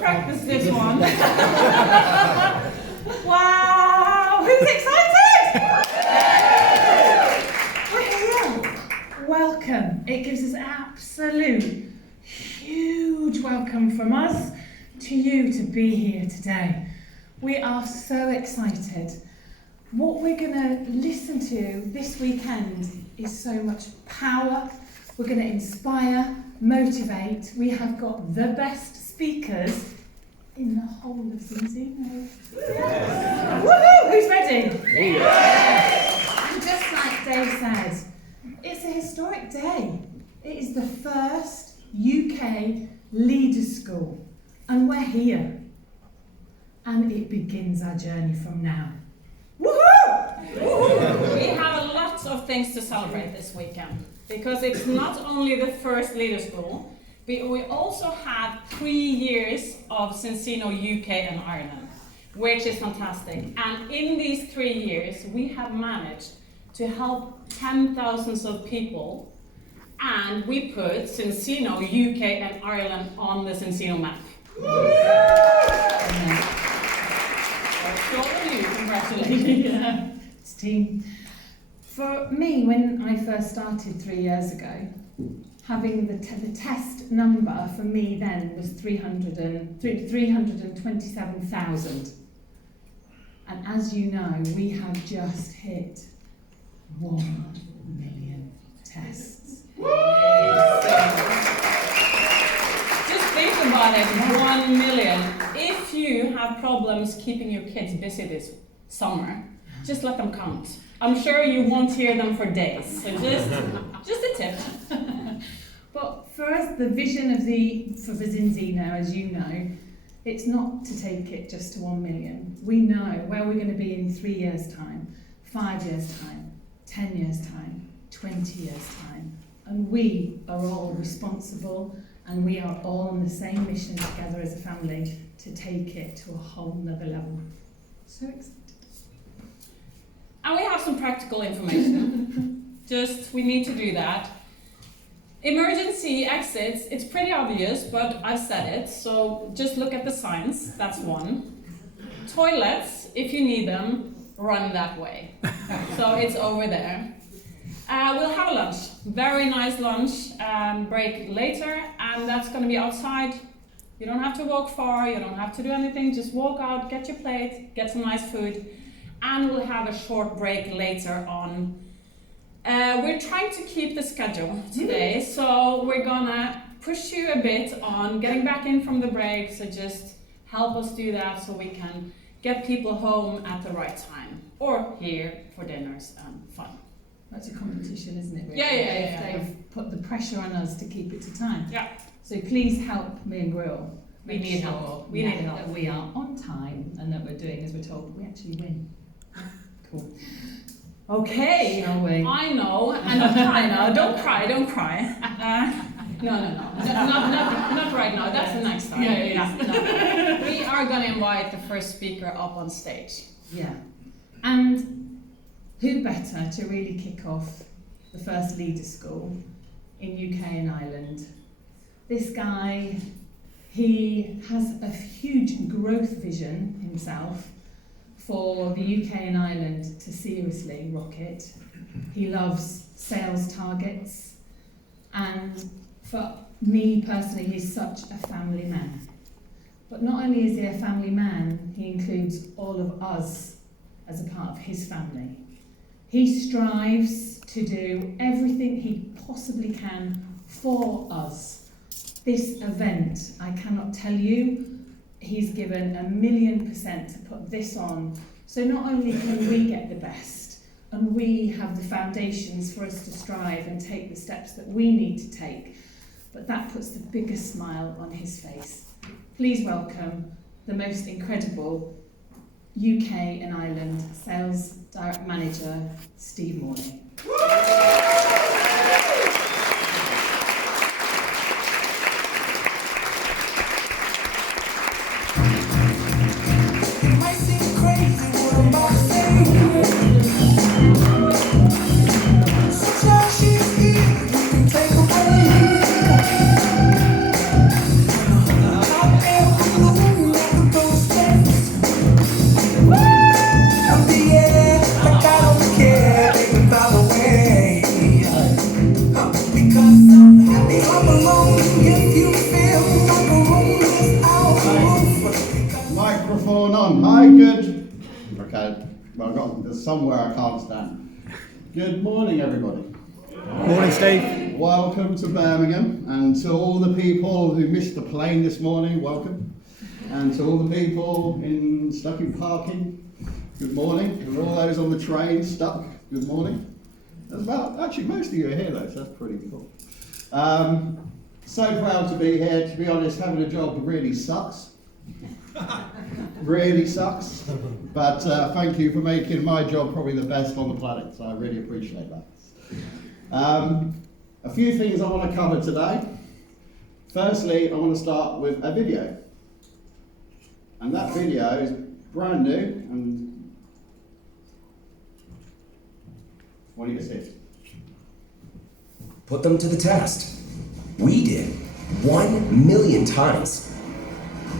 Practice this one. Wow! Who's excited? We're here. Welcome. It gives us absolute huge welcome from us to you to be here today. We are so excited. What we're going to listen to this weekend is so much power. We're going to inspire, motivate. We have got the best speakers in the whole of Zinzino. Woohoo! Who's ready? Yeah. And just like Dave said, it's a historic day. It is the first UK Leaders School, and we're here. And it begins our journey from now. Woohoo! Woohoo! We have a lot of things to celebrate this weekend, because it's not only the first Leaders School, we also have 3 years of Zinzino UK and Ireland, which is fantastic. And in these 3 years, we have managed to help 10,000 of people, and we put Zinzino UK and Ireland on the Zinzino map. Congratulations. Yeah. It's team. For me, when I first started 3 years ago, having the test number for me then was 327,000. And as you know, we have just hit 1 million tests. Just think about it, 1 million. If you have problems keeping your kids busy this summer, just let them count. I'm sure you won't hear them for days, so just a tip. But for us, the vision of for Zinzino, as you know, it's not to take it just to 1 million. We know where we're going to be in 3 years' time, 5 years' time, 10 years' time, 20 years' time. And we are all responsible, and we are all on the same mission together as a family to take it to a whole nother level. So excited. And we have some practical information. We need to do that. Emergency exits, it's pretty obvious, but I've said it, so just look at the signs, that's one. Toilets, if you need them, run that way. So it's over there. We'll have a lunch, very nice lunch, break later, and that's going to be outside. You don't have to walk far, you don't have to do anything, just walk out, get your plate, get some nice food, and we'll have a short break later on. We're trying to keep the schedule today, so we're gonna push you a bit on getting back in from the break, so just help us do that so we can get people home at the right time, or here for dinners and fun. That's a competition, isn't it? Really? Yeah. They've put the pressure on us to keep it to time. Yeah. So please help me and Grill. We need help. We need help. That we are on time and that we're doing as we're told, but we actually win. Cool. Okay, shall we? I know, and don't cry now. Don't cry. No. Not right now. That's the next time. Yeah. No. We are going to invite the first speaker up on stage. Yeah. And who better to really kick off the first Leaders School in UK and Ireland? This guy, he has a huge growth vision himself for the UK and Ireland to seriously rock it. He loves sales targets, and for me personally, he's such a family man. But not only is he a family man, he includes all of us as a part of his family. He strives to do everything he possibly can for us. This event, I cannot tell you, he's given 1,000,000% to put this on. So not only can we get the best, and we have the foundations for us to strive and take the steps that we need to take, but that puts the biggest smile on his face. Please welcome the most incredible UK and Ireland Sales Direct Manager, Steve Morley. there's somewhere I can't stand. Good morning, everybody. Morning, Steve. Welcome to Birmingham, and to all the people who missed the plane this morning, welcome. And to all the people stuck in parking, good morning. And all those on the train stuck, good morning. There's actually most of you are here though, so that's pretty cool. So proud to be here. To be honest, having a job really sucks. Really sucks. But thank you for making my job probably the best on the planet, so I really appreciate that. A few things I want to cover today. Firstly, I want to start with a video. And that video is brand new, and what do you see? Put them to the test. We did 1 million times.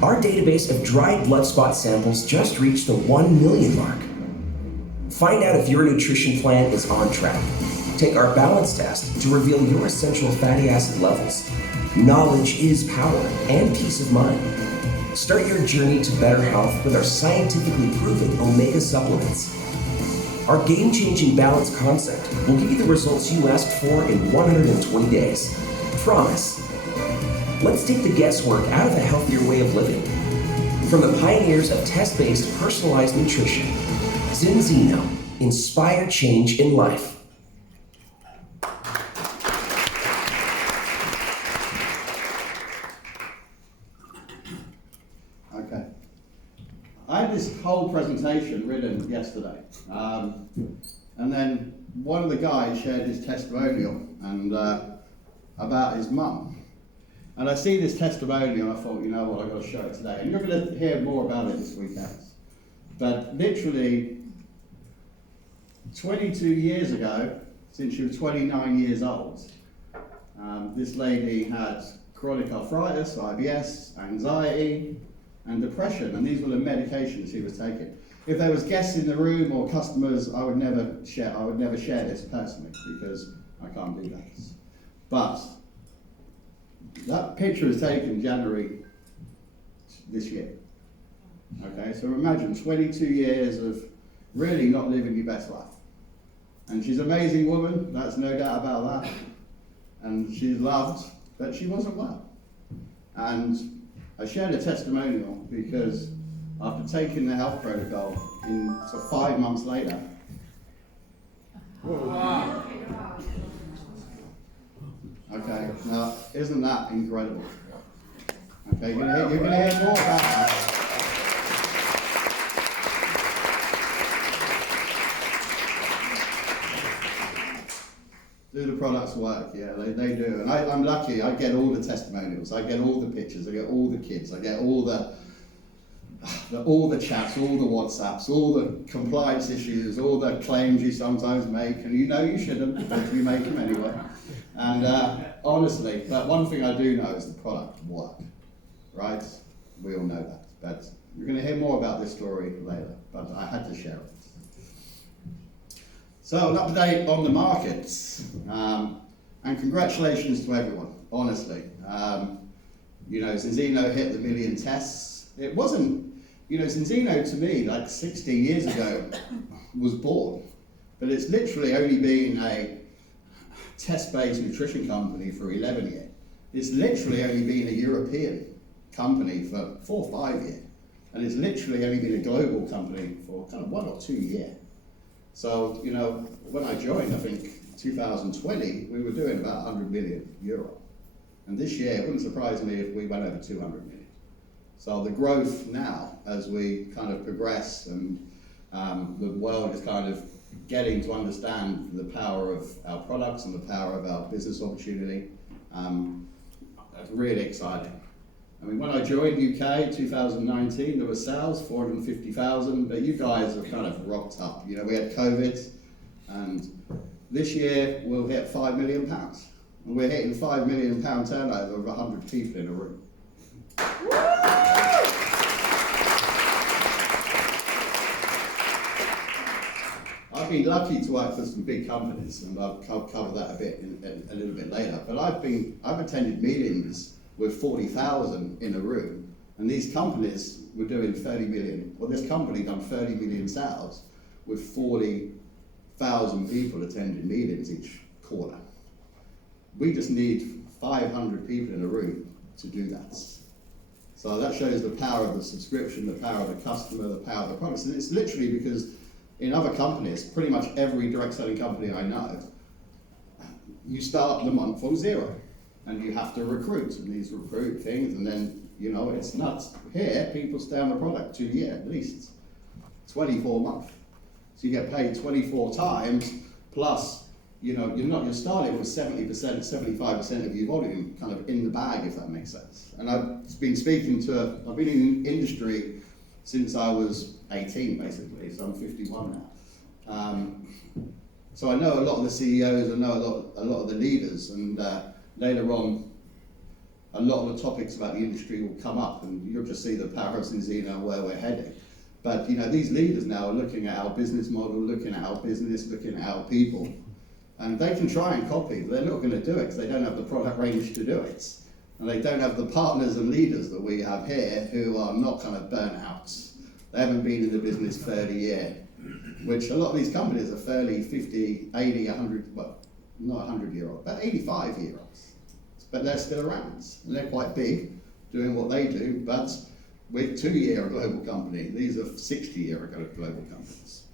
Our database of dried blood spot samples just reached the 1 million mark. Find out if your nutrition plan is on track. Take our balance test to reveal your essential fatty acid levels. Knowledge is power and peace of mind. Start your journey to better health with our scientifically proven omega supplements. Our game-changing balance concept will give you the results you asked for in 120 days. Promise. Let's take the guesswork out of a healthier way of living. From the pioneers of test-based personalized nutrition, Zinzino, inspire change in life. Okay. I had this whole presentation written yesterday, and then one of the guys shared his testimonial and about his mum. And I see this testimonial and I thought, you know what, I've got to show it today. And you're going to hear more about it this weekend. But literally 22 years ago, since she was 29 years old, this lady had chronic arthritis, IBS, anxiety, and depression, and these were the medications she was taking. If there was guests in the room or customers, I would never share this personally because I can't do that. But that picture was taken January this year. Okay, so imagine 22 years of really not living your best life. And she's an amazing woman, that's no doubt about that. And she's loved, but she wasn't well. And I shared a testimonial because after taking the health protocol, so 5 months later, wow. Okay, now isn't that incredible? Okay, you're gonna hear more about that. Do the products work? Yeah, they do. And I'm lucky, I get all the testimonials, I get all the pictures, I get all the kids, I get all the chats, all the WhatsApps, all the compliance issues, all the claims you sometimes make, and you know you shouldn't, but you make them anyway. And honestly, but one thing I do know is the product work, right? We all know that. But you're going to hear more about this story later, but I had to share it. So an update on the markets, and congratulations to everyone, honestly. Zinzino hit the 1 million tests. It wasn't, Zinzino to me, like 16 years ago, was born, but it's literally only been a test-based nutrition company for 11 years. It's literally only been a European company for 4 or 5 years. And it's literally only been a global company for kind of 1 or 2 years. So, when I joined, I think 2020, we were doing about 100 million euro. And this year, it wouldn't surprise me if we went over 200 million. So the growth now, as we kind of progress and the world is kind of getting to understand the power of our products and the power of our business opportunity, that's really exciting. I mean, when I joined UK 2019, there were sales 450,000, but you guys have kind of rocked up. We had COVID, and this year we'll hit £5 million. And we're hitting £5 million turnover of 100 people in a room. I've been lucky to work for some big companies, and I'll cover that a little bit later. But I've attended meetings with 40,000 in a room, and these companies were doing 30 million. Well, this company done 30 million sales with 40,000 people attending meetings each quarter. We just need 500 people in a room to do that. So that shows the power of the subscription, the power of the customer, the power of the products. And it's literally because in other companies, pretty much every direct selling company I know, you start the month from zero and you have to recruit, and these recruit things, and then, you know, it's nuts. Here, people stay on the product 2 years at least, 24 months. So you get paid 24 times, plus, you know, you're starting with 70%, 75% of your volume kind of in the bag, if that makes sense. And I've been in industry since I was 18, basically, so I'm 51 now. So I know a lot of the CEOs, I know a lot of the leaders, and later on, a lot of the topics about the industry will come up, and you'll just see the power of Zinzino and where we're heading. But you know, these leaders now are looking at our business model, looking at our business, looking at our people, and they can try and copy, but they're not going to do it because they don't have the product range to do it. And they don't have the partners and leaders that we have here who are not kind of burnt out. They haven't been in the business 30 years, which a lot of these companies are fairly 50, 80, 100, well, not 100-year-old, but 85-year-olds. But they're still around, and they're quite big, doing what they do, but we're 2-year global company. These are 60-year global companies.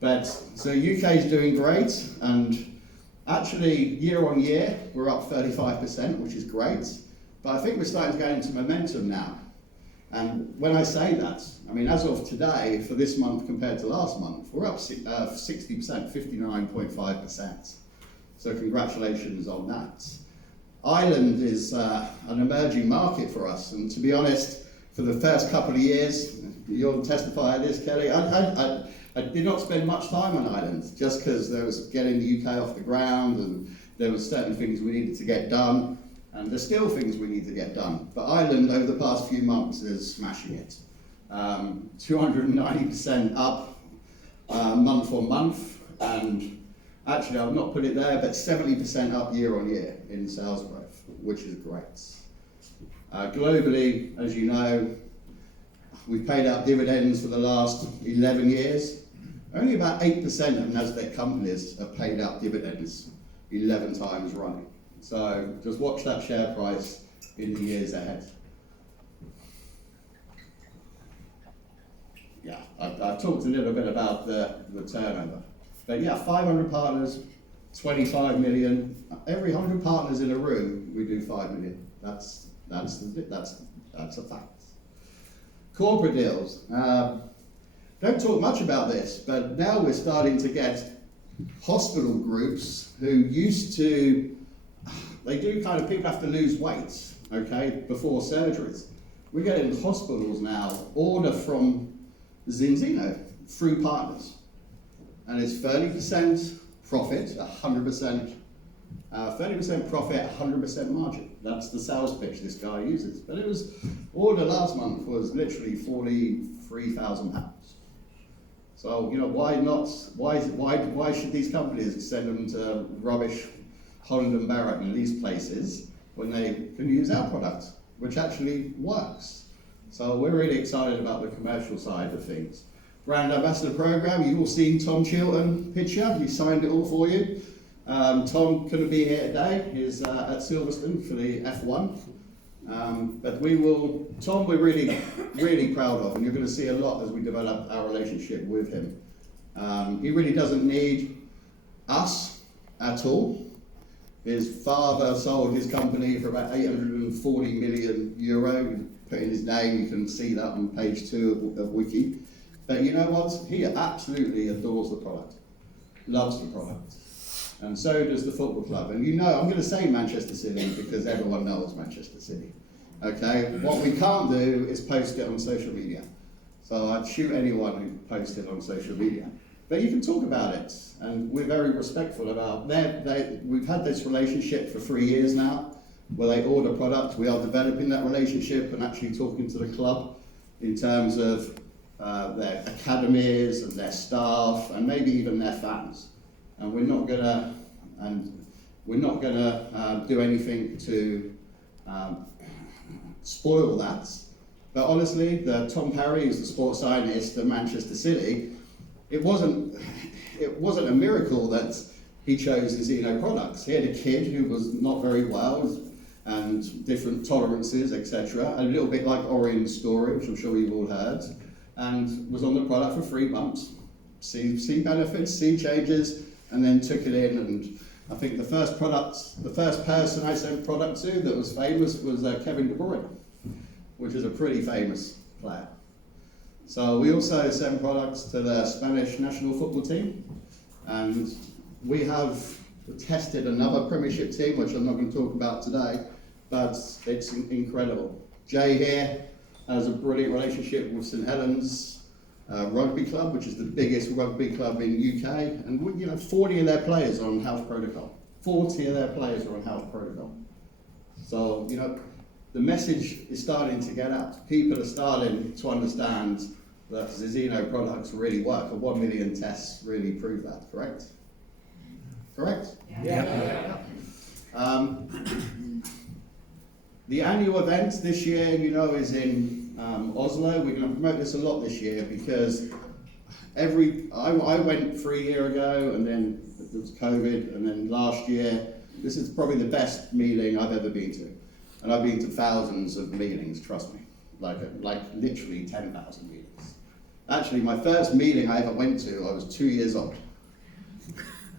But, so UK is doing great, and actually, year on year, we're up 35%, which is great. But I think we're starting to get into momentum now. And when I say that, I mean, as of today, for this month compared to last month, we're up 60%, 59.5%. So congratulations on that. Ireland is an emerging market for us. And to be honest, for the first couple of years, you'll testify to this, Kelly, I did not spend much time on Ireland, just because there was getting the UK off the ground, and there were certain things we needed to get done, and there's still things we need to get done. But Ireland, over the past few months, is smashing it. 290% up month on month, and actually I've not put it there, but 70% up year on year in sales growth, which is great. Globally, as you know, we've paid out dividends for the last 11 years. Only about 8% of NASDAQ companies have paid out dividends 11 times running. So just watch that share price in the years ahead. Yeah, I've talked a little bit about the turnover. But yeah, 500 partners, 25 million. Every 100 partners in a room, we do 5 million. That's a fact. Corporate deals. Don't talk much about this, but now we're starting to get hospital groups who used to, they do kind of, people have to lose weight, okay, before surgeries. We're getting hospitals now order from Zinzino through partners. And it's 30% profit, 100%, 30% profit, 100% margin. That's the sales pitch this guy uses. But it was, order last month was literally £43,000. So, you know, why not, why should these companies send them to rubbish Holland and Barrett and these places when they can use our product, which actually works? So we're really excited about the commercial side of things. Brand Ambassador Program, you've all seen Tom Chilton picture, he signed it all for you. Tom couldn't be here today, he's at Silverstone for the F1. But Tom we're really, really proud of, and you're going to see a lot as we develop our relationship with him. He really doesn't need us at all. His father sold his company for about 840 million euro. You put in his name, you can see that on page 2 of Wiki. But you know what? He absolutely adores the product, loves the product. And so does the football club. And you know, I'm going to say Manchester City because everyone knows Manchester City. Okay? What we can't do is post it on social media. So I'd shoot anyone who posted on social media. But you can talk about it, and we're very respectful about we've had this relationship for 3 years now, where they order product. We are developing that relationship and actually talking to the club in terms of their academies and their staff and maybe even their fans. And we're not gonna do anything to spoil that. But honestly, Tom Parry is the sports scientist at Manchester City. it wasn't a miracle that he chose the Zeno products. He had a kid who was not very well and different tolerances, etc. A little bit like Orion's story, which I'm sure you've all heard, and was on the product for 3 months. See benefits, see changes, and then took it in. And I think the first person I sent product to that was famous was Kevin De Bruyne, which is a pretty famous player. So we also send products to the Spanish national football team, and we have tested another Premiership team, which I'm not going to talk about today, but it's incredible. Jay here has a brilliant relationship with St Helens Rugby Club, which is the biggest rugby club in the UK, and 40 of their players are on health protocol. 40 of their players are on health protocol. So, the message is starting to get out. People are starting to understand that the Zeno products really work. 1 million tests really prove that, correct? Correct? Yeah. The annual event this year, is in Oslo. We're going to promote this a lot this year because I went 3 years ago, and then there was COVID, and then last year. This is probably the best meeting I've ever been to. And I've been to thousands of meetings, trust me, like literally 10,000 meetings. Actually, my first meeting I ever went to, I was 2 years old.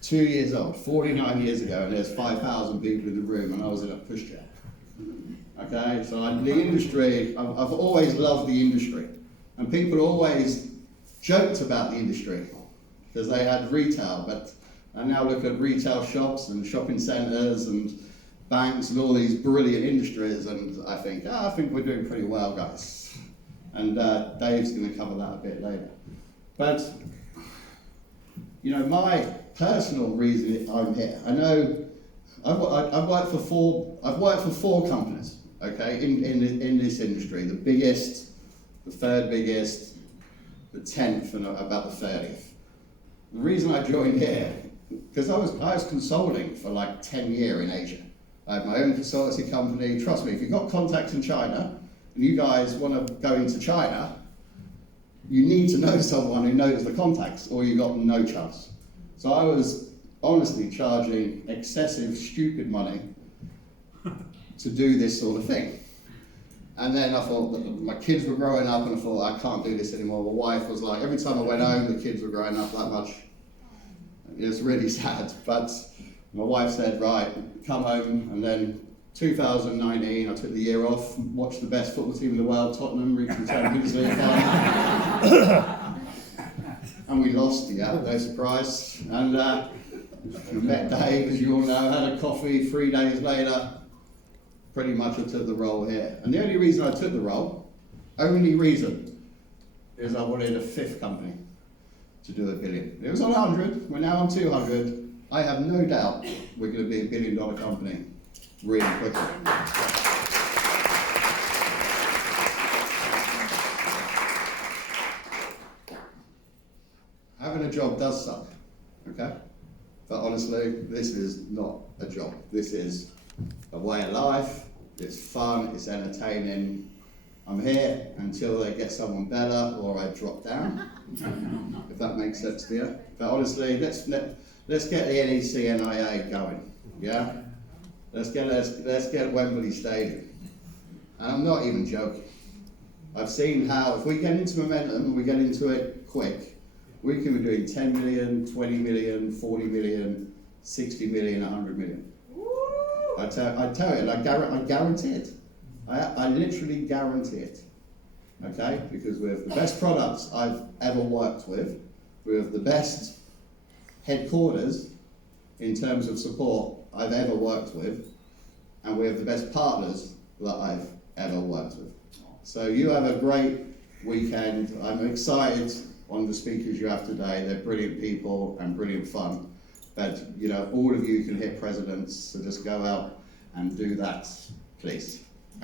2 years old, 49 years ago, and there's 5,000 people in the room, and I was in a pushchair. Okay, so the industry, I've always loved the industry, and people always joked about the industry because they had retail, but I now look at retail shops and shopping centres and banks and all these brilliant industries, and I think we're doing pretty well, guys. And Dave's going to cover that a bit later. But my personal reason I'm here. I know I've worked for 4 companies. Okay, in this industry, the biggest, the third biggest, the 10th, and about the 30th. The reason I joined here, because I was consulting for like 10 years in Asia. I have my own consultancy company. Trust me, if you've got contacts in China and you guys want to go into China, you need to know someone who knows the contacts, or you got no chance. So I was honestly charging excessive, stupid money to do this sort of thing. And then I thought that my kids were growing up, and I thought, I can't do this anymore. My wife was like, every time I went home, the kids were growing up that much. It's really sad, but my wife said, right, come home. And then 2019, I took the year off, watched the best football team in the world, Tottenham, reached the Champions League final. And we lost, no surprise. And met Dave, as you all know, had a coffee. 3 days later, pretty much I took the role here. And the only reason I took the role, is I wanted a 5th company to do $1 billion. It was on 100, we're now on 200. I have no doubt we're going to be $1 billion company really quickly. Having a job does suck, okay? But honestly, this is not a job. This is a way of life. It's fun, it's entertaining. I'm here until they get someone better or I drop down, if that makes sense to you. But honestly, let's get the NEC-NIA going, yeah? Let's get Wembley Stadium. And I'm not even joking. I've seen how, if we get into momentum and we get into it quick, we can be doing 10 million, 20 million, 40 million, 60 million, 100 million. I tell you, I guarantee it. I literally guarantee it. Okay? Because we have the best products I've ever worked with. We have the best headquarters in terms of support I've ever worked with. And we have the best partners that I've ever worked with. So you have a great weekend. I'm excited on the speakers you have today. They're brilliant people and brilliant fun. But all of you can hit presidents, so just go out and do that, please.